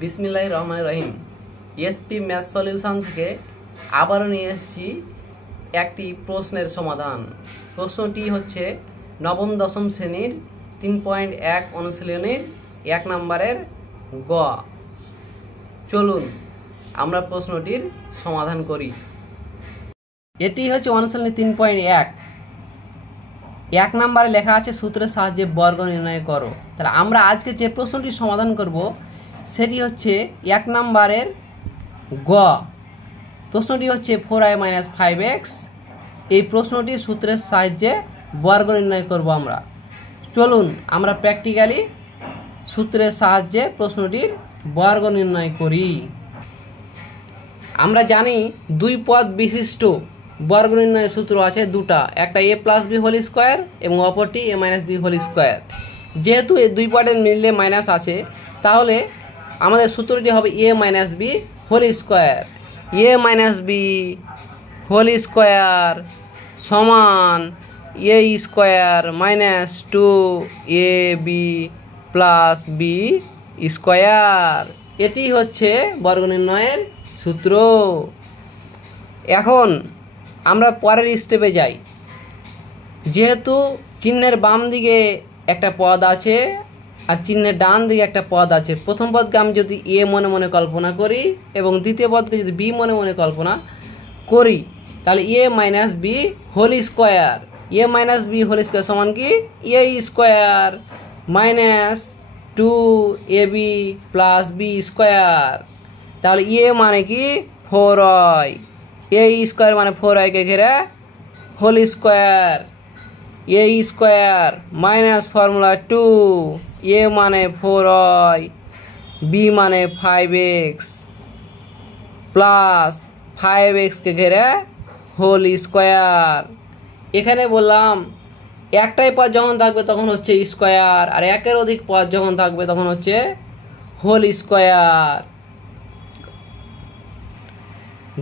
বিসমিল্লাহির রহমানির রহিম। SP math solution থেকে আবারও নিয়ে এসেছি একটি প্রশ্নের সমাধান। প্রশ্নটি হচ্ছে নবম দশম শ্রেণীর 3.1 অনুশীলনীর 1 নম্বরের গ। চলুন আমরা প্রশ্নটির সমাধান করি। এটি হচ্ছে অনুশীলনী 3.1। 1 নম্বরে লেখা আছে সূত্রের সাহায্যে বর্গ নির্ণয় করো। তাহলে আমরা আজকে যে প্রশ্নটি সমাধান করব সেটি হচ্ছে 1 নম্বরের গ। প্রশ্নটি হচ্ছে 4i - 5x। এই প্রশ্নটি সূত্রের সাহায্যে বর্গ নির্ণয় করব আমরা। চলুন আমরা প্র্যাকটিক্যালি সূত্রের সাহায্যে প্রশ্নটির বর্গ নির্ণয় করি। আমরা জানি দুই পদ বিশিষ্ট বর্গ নির্ণয়ের সূত্র আছে দুটা, একটা a + b হোল স্কয়ার এবং অপরটি a - b হোল স্কয়ার। যেহেতু এই দুই পদের মিললে মাইনাস আছে, তাহলে আমাদের সূত্রটি হবে a - b whole square. a - b whole square সমান a square - 2ab + b square. এটি হচ্ছে বর্গ নির্ণয়ের সূত্র। এখন আমরা পরের স্টেপে যাই। যেহেতু চিহ্নের বাম দিকে একটা পদ আছে আর চিহ্নের ডান দিকে একটা পদ আছে, প্রথম পদকে আমি যদি এ মনে মনে কল্পনা করি এবং দ্বিতীয় পদকে যদি বি মনে মনে কল্পনা করি, তাহলে a - b whole square. a - b whole square সমান কি a square - 2ab + b square. তাহলে a মানে কি 4i, a স্কয়ার মানে 4i কে ঘেরে whole square, a square minus formula 2, a মানে 4i, b মানে 5x প্লাস 5x কে ঘেরে হোল স্কয়ার। এখানে বললাম একটাই পদ যখন থাকবে তখন হচ্ছে স্কয়ার, আর একের অধিক পদ যখন থাকবে তখন হচ্ছে হোল স্কয়ার।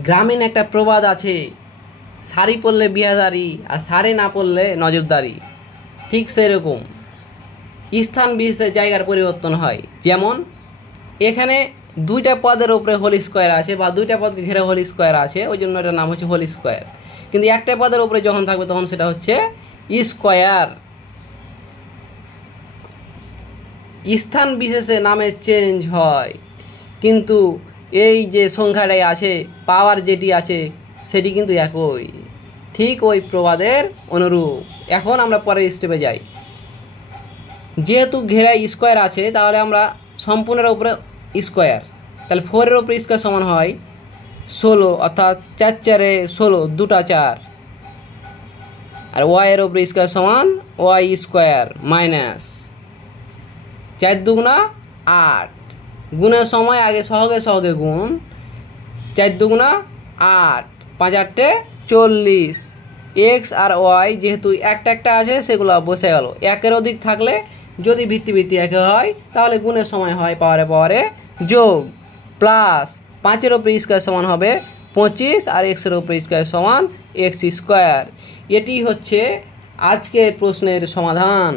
গ্রামীণ একটা প্রবাদ আছে, শাড়ি পরলে বিয়াদারি আর শাড়ি না পরলে নজরদারি। ঠিক সেরকম স্থান বিশেষে জায়গার পরিবর্তন হয়। যেমন এখানে দুইটা পদের উপরে হোল স্কয়ার আছে বা দুইটা পদকে ঘিরে হোল স্কয়ার আছে, ওই জন্য এটার নাম হচ্ছে হোল স্কয়ার। কিন্তু একটা পদের উপরে যখন থাকবে তখন সেটা হচ্ছে স্কয়ার। স্থান বিশেষে নামের চেঞ্জ হয়, কিন্তু এই যে সংখ্যাটাই আছে, পাওয়ার যেটি আছে সেটি কিন্তু একই, ঠিক ওই প্রবাদের অনুরূপ। এখন আমরা পরের স্টেপে যাই। যেহেতু ঘেরায় স্কয়ার আছে, তাহলে আমরা সম্পূর্ণের উপরে স্কয়ার, তাহলে 4-এর উপরে স্কয়ার সমান হয় 16, অর্থাৎ 4 × 4 = 16, দুটা 4। আর ওয়াই এর উপরে স্কয়ার সমান ওয়াই স্কয়ার মাইনাস 4 × 2 = 8। গুণের সময় আগে সহগে সহগে গুণ, 4 × 2 = 8, 5 × 8 = 40। এক্স আর ওয়াই যেহেতু একটা একটা আছে সেগুলো বসে গেল। একের অধিক থাকলে যদি ভিত্তি ভিত্তি একে হয় তাহলে গুণের সময় হয় পাওয়ারে পাওয়ারে যোগ, প্লাস 5-এর উপরে স্কয়ার সমান হবে 25 আর এক্সের উপরে স্কয়ার সমান x স্কয়ার। এটি হচ্ছে আজকের প্রশ্নের সমাধান।